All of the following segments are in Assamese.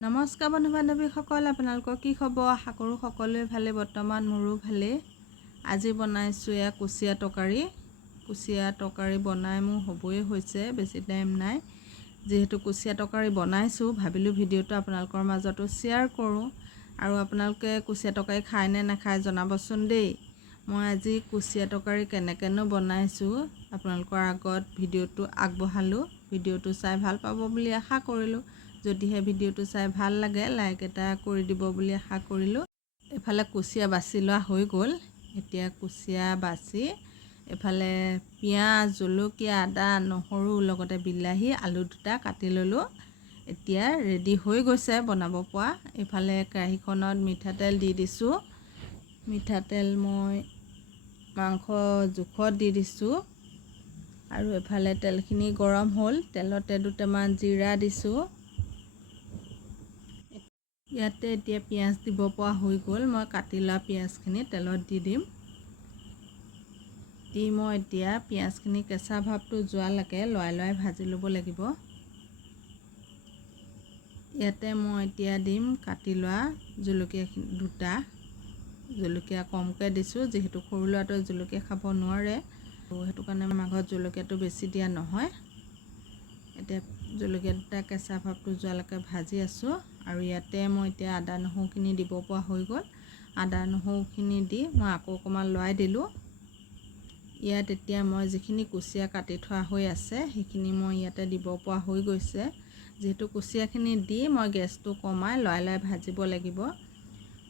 নমস্কাৰ বন্ধু বান্ধৱীসকল, আপোনালোকৰ কি খবৰ? আশা কৰোঁ সকলোৱে ভালে। বৰ্তমান মোৰো ভালেই। আজি বনাইছোঁ এয়া কুচিয়া তৰকাৰী। কুচিয়া তৰকাৰী বনাই মোৰ হ'বই হৈছে, বেছি টাইম নাই। যিহেতু কুচিয়া তৰকাৰী বনাইছোঁ, ভাবিলোঁ ভিডিঅ'টো আপোনালোকৰ মাজতো শ্বেয়াৰ কৰোঁ। আৰু আপোনালোকে কুচিয়া তৰকাৰী খায় নে নাখায় জনাবচোন দেই। মই আজি কুচিয়া তৰকাৰী কেনেকৈনো বনাইছোঁ আপোনালোকৰ আগত ভিডিঅ'টো আগবঢ়ালোঁ। ভিডিঅ'টো চাই ভাল পাব বুলি আশা কৰিলোঁ। যদিহে ভিডিঅ'টো চাই ভাল লাগে লাইক এটা কৰি দিব বুলি আশা কৰিলোঁ। এফালে কুচিয়া বাছি লোৱা হৈ গ'ল। এতিয়া কুচিয়া বাছি এফালে পিঁয়াজ, জলকীয়া, আদা, নহৰু লগতে বিলাহী, আলু দুটা কাটি ল'লোঁ। এতিয়া ৰেডি হৈ গৈছে বনাব পৰা। এইফালে কেৰাহীখনত মিঠাতেল দি দিছোঁ। মিঠাতেল মই মাংস জোখত দি দিছোঁ। আৰু এফালে তেলখিনি গৰম হ'ল, তেলতে দুটামান জিৰা দিছোঁ। ইয়াতে এতিয়া পিঁয়াজ দিব পৰা হৈ গ'ল। মই কাটি লোৱা পিঁয়াজখিনি তেলত দি দিম। মই এতিয়া পিঁয়াজখিনি কেঁচা ভাৱটো যোৱালৈকে লৰাই ভাজি ল'ব লাগিব। ইয়াতে মই এতিয়া দিম কাটি লোৱা জলকীয়া দুটা। জলকীয়া কমকৈ দিছোঁ, যিহেতু সৰু ল'ৰাটোৱে জলকীয়া খাব নোৱাৰে, সেইটো কাৰণে আমাৰ ঘৰত জলকীয়াটো বেছি দিয়া নহয়। এতিয়া জলকীয়া দুটা কেঁচা ভাৱটো যোৱালৈকে ভাজি আছোঁ। আৰু ইয়াতে মই এতিয়া আদা নহৰুখিনি দিব পৰা হৈ গ'ল। আদা নহৰুখিনি দি মই আকৌ অকণমান লৰাই দিলোঁ। ইয়াত এতিয়া মই যিখিনি কুচিয়া কাটি থোৱা হৈ আছে সেইখিনি মই ইয়াতে দিব পৰা হৈ গৈছে। যিহেতু কুচিয়াখিনি দি মই গেছটো কমাই লৰাই ভাজিব লাগিব।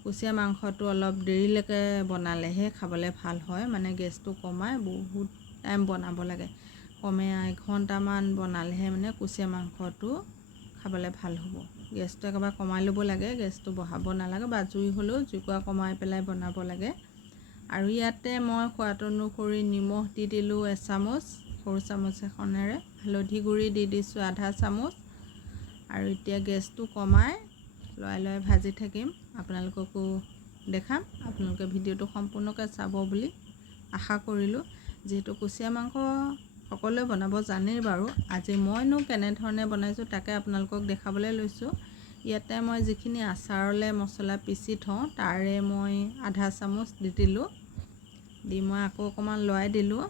কুচিয়া মাংসটো অলপ দেৰিলৈকে বনালেহে খাবলৈ ভাল হয়, মানে গেছটো কমাই বহুত টাইম বনাব লাগে। কমে 1 ঘণ্টামান বনালেহে মানে কুচিয়া মাংসটো খাবলৈ ভাল হ'ব। গেছটো একেবাৰে কমাই ল'ব লাগে, গেছটো বঢ়াব নালাগে, বা জুই হ'লেও জুইকুৰা কমাই পেলাই বনাব লাগে। আৰু ইয়াতে মই সোৱাদ অনুসৰি নিমখ দি দিলোঁ 1 চামুচ, সৰু চামুচ এখনেৰে। হালধি গুড়ি দি দিছোঁ আধা চামুচ। আৰু এতিয়া গেছটো কমাই লৰাই ভাজি থাকিম। আপোনালোককো দেখাম। আপোনালোকে ভিডিঅ'টো সম্পূৰ্ণকৈ চাব বুলি আশা কৰিলোঁ। যিহেতু কুচিয়া মাংস সকলোৱে বনাব জানেই বাৰু, আজি মইনো কেনেধৰণে বনাইছোঁ তাকে আপোনালোকক দেখাবলৈ লৈছোঁ। ইয়াতে মই যিখিনি আচাৰলৈ মছলা পিচি থওঁ তাৰে মই আধা চামুচ দি দিলোঁ। দি মই আকৌ অকণমান লৰাই দিলোঁ।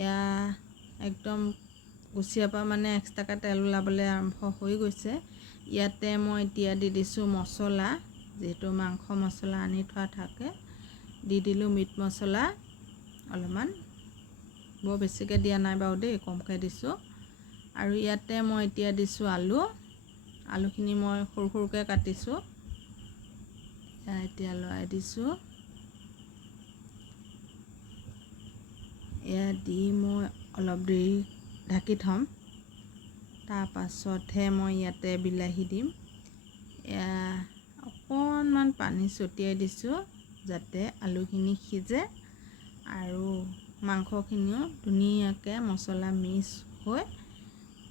এয়া একদম কুচিয়াৰ পৰা মানে এক্সট্ৰাকৈ তেল ওলাবলৈ আৰম্ভ হৈ গৈছে। ইয়াতে মই এতিয়া দি দিছোঁ মছলা, যিহেতু মাংস মছলা আনি থোৱা থাকে। দি দিলোঁ মিট মছলা অলপমান, বৰ বেছিকৈ দিয়া নাই বাৰু দেই, কমকৈ দিছোঁ। আৰু ইয়াতে মই এতিয়া দিছোঁ আলু। আলুখিনি মই সৰু সৰুকৈ কাটিছোঁ। এতিয়া লৰাই দিছোঁ। এয়া দি মই অলপ দেৰি ঢাকি থ'ম। তাৰপাছতহে মই ইয়াতে বিলাহী দিম। এয়া অকণমান পানী ছটিয়াই দিছোঁ যাতে আলুখিনি সিজে আৰু মাংসখিনিও ধুনীয়াকৈ মছলা মিক্স হৈ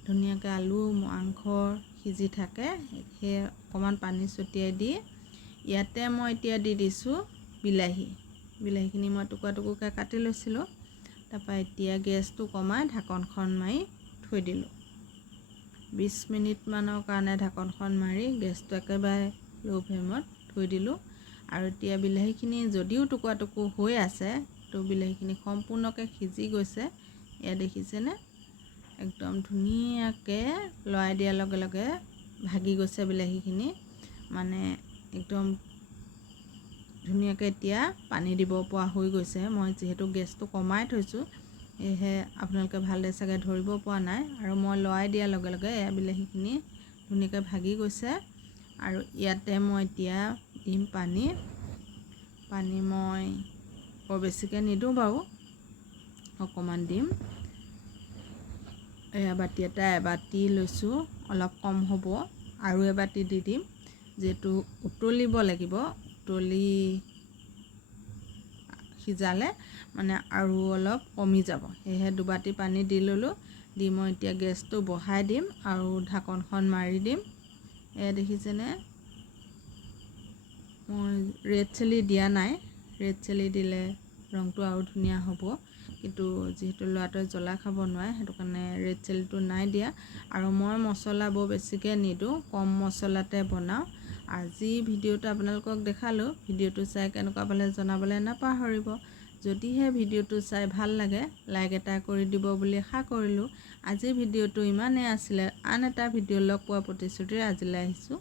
ধুনীয়াকৈ আলু মাংস সিজি থাকে। সেই অকণমান পানী ছটিয়াই দি ইয়াতে মই এতিয়া দি দিছোঁ বিলাহী। বিলাহীখিনি মই টুকুৰা টুকুৰকৈ কাটি লৈছিলোঁ। তাৰপৰা এতিয়া গেছটো কমাই ঢাকনখন মাৰি থৈ দিলোঁ। 20 মিনিটমানৰ কাৰণে ঢাকনখন মাৰি গেছটো একেবাৰে ল' ফ্লেমত থৈ দিলোঁ। আৰু এতিয়া বিলাহীখিনি যদিও টুকুৰা টুকুৰ হৈ আছে, তো বিলাহীখিনি সম্পূৰ্ণকৈ সিজি গৈছে। এয়া দেখিছেনে, একদম ধুনীয়াকৈ লৰাই দিয়াৰ লগে লগে ভাগি গৈছে বিলাহীখিনি, মানে একদম ধুনীয়াকৈ এতিয়া পানী দিব পৰা হৈ গৈছে। মই যিহেতু গেছটো কমাই থৈছোঁ সেয়েহে আপোনালোকে ভালদৰে চাগে ধৰিব পৰা নাই। আৰু মই লৰাই দিয়াৰ লগে লগে এয়া বিলাহীখিনি ধুনীয়াকৈ ভাগি গৈছে। আৰু ইয়াতে মই এতিয়া দিম পানী। পানী মই বৰ বেছিকৈ নিদিওঁ বাৰু, অকণমান দিম। এয়া বাতি এবাতি লৈছোঁ, অলপ কম হ'ব, আৰু এবাতি দি দিম। যিহেতু উতলিব লাগিব, উতলি সিজালে মানে আৰু অলপ কমি যাব, সেয়েহে দুবাতি পানী দি ল'লোঁ। দি মই এতিয়া গেছটো বঢ়াই দিম আৰু ঢাকনখন মাৰি দিম। এয়া দেখিছেনে, মই ৰেড চিলি দিয়া নাই। ৰেড চিলি দিলে ৰংটো আৰু ধুনীয়া হ'ব, কিন্তু যিহেতু ল'ৰাটোৱে জ্বলা খাব নোৱাৰে সেইটো কাৰণে ৰেড চিলিটো নাই দিয়া। আৰু মই মছলা বৰ বেছিকৈ নিদিওঁ, কম মছলাতে বনাওঁ। আজি ভিডিঅ'টো আপোনালোকক দেখালোঁ। ভিডিঅ'টো চাই কেনেকুৱা পালে জনাবলৈ নাপাহৰিব। যদিহে ভিডিঅ'টো চাই ভাল লাগে লাইক এটা কৰি দিব বুলি আশা কৰিলোঁ। আজিৰ ভিডিঅ'টো ইমানেই আছিলে। আন এটা ভিডিঅ' লগ পোৱা প্ৰতিশ্ৰুতিৰে আজিলৈ আহিছোঁ।